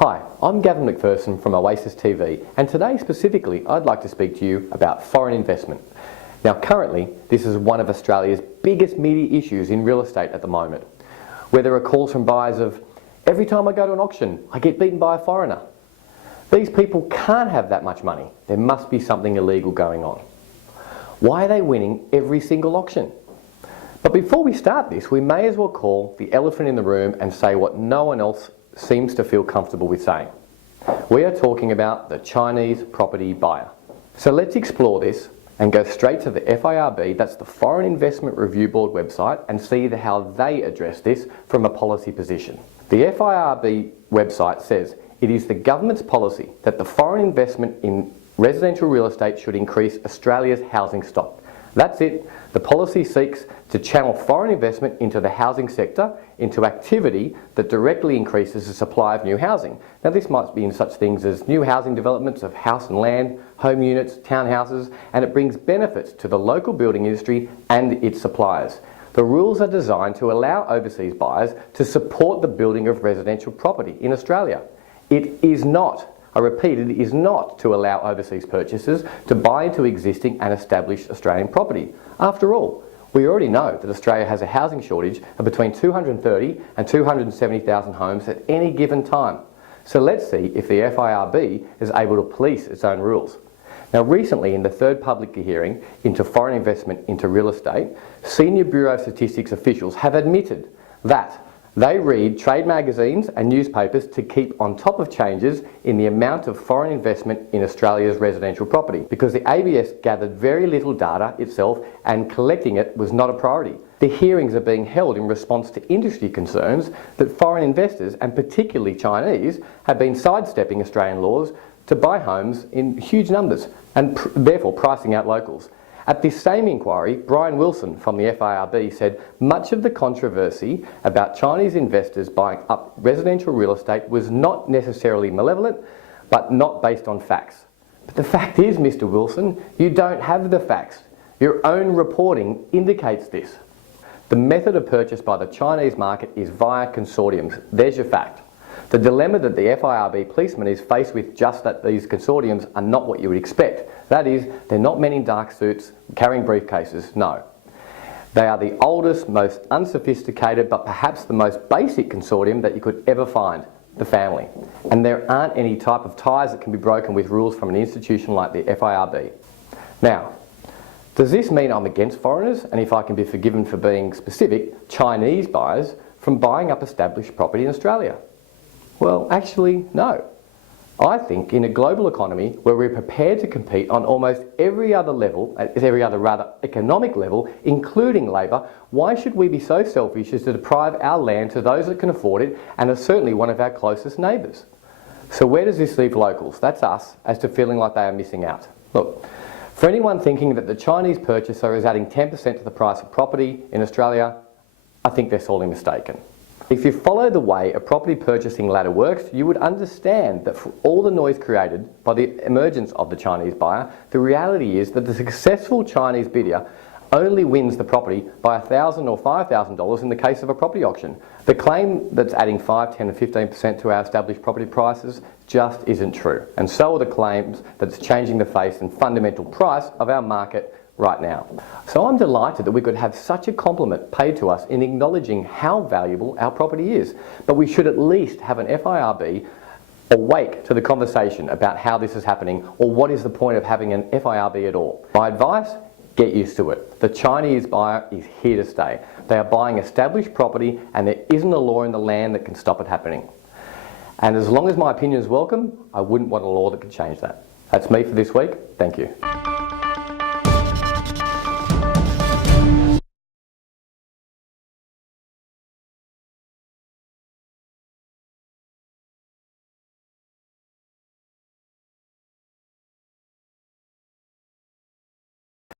Hi, I'm Gavin McPherson from Oasis TV, and today specifically I'd like to speak to you about foreign investment. Now currently this is one of Australia's biggest media issues in real estate at the moment, where there are calls from buyers of, every time I go to an auction I get beaten by a foreigner. These people can't have that much money. There must be something illegal going on. Why are they winning every single auction? But before we start this, we may as well call the elephant in the room and say what no one else seems to feel comfortable with saying. We are talking about the Chinese property buyer. So let's explore this and go straight to the FIRB, that's the Foreign Investment Review Board website, and see how they address this from a policy position. The FIRB website says it is the government's policy that the foreign investment in residential real estate should increase Australia's housing stock. That's it. The policy seeks to channel foreign investment into the housing sector, into activity that directly increases the supply of new housing. Now this might be in such things as new housing developments of house and land, home units, townhouses, and it brings benefits to the local building industry and its suppliers. The rules are designed to allow overseas buyers to support the building of residential property in Australia. It is not, I repeat, it is not to allow overseas purchasers to buy into existing and established Australian property. After all, we already know that Australia has a housing shortage of between 230 and 270,000 homes at any given time. So let's see if the FIRB is able to police its own rules. Now recently, in the third public hearing into foreign investment into real estate, senior Bureau of Statistics officials have admitted that they read trade magazines and newspapers to keep on top of changes in the amount of foreign investment in Australia's residential property, because the ABS gathered very little data itself and collecting it was not a priority. The hearings are being held in response to industry concerns that foreign investors, and particularly Chinese, have been sidestepping Australian laws to buy homes in huge numbers and therefore pricing out locals. At this same inquiry, Brian Wilson from the FIRB said much of the controversy about Chinese investors buying up residential real estate was not necessarily malevolent, but not based on facts. But the fact is, Mr. Wilson, you don't have the facts. Your own reporting indicates this. The method of purchase by the Chinese market is via consortiums. There's your fact. The dilemma that the FIRB policeman is faced with just that these consortiums are not what you would expect. That is, they're not men in dark suits carrying briefcases, no. They are the oldest, most unsophisticated, but perhaps the most basic consortium that you could ever find, the family. And there aren't any type of ties that can be broken with rules from an institution like the FIRB. Now, does this mean I'm against foreigners, and if I can be forgiven for being specific, Chinese buyers from buying up established property in Australia? Well, actually, no. I think in a global economy where we're prepared to compete on almost every other level, economic level, including labour, why should we be so selfish as to deprive our land to those that can afford it and are certainly one of our closest neighbours? So where does this leave locals, that's us, as to feeling like they are missing out? Look, for anyone thinking that the Chinese purchaser is adding 10% to the price of property in Australia, I think they're sorely mistaken. If you follow the way a property purchasing ladder works, you would understand that for all the noise created by the emergence of the Chinese buyer, the reality is that the successful Chinese bidder only wins the property by $1,000 or $5,000 in the case of a property auction. The claim that's adding 5, 10 and 15% to our established property prices just isn't true. And so are the claims that it's changing the face and fundamental price of our market right now. So I'm delighted that we could have such a compliment paid to us in acknowledging how valuable our property is. But we should at least have an FIRB awake to the conversation about how this is happening, or what is the point of having an FIRB at all. My advice, get used to it. The Chinese buyer is here to stay. They are buying established property and there isn't a law in the land that can stop it happening. And as long as my opinion is welcome, I wouldn't want a law that could change that. That's me for this week. Thank you.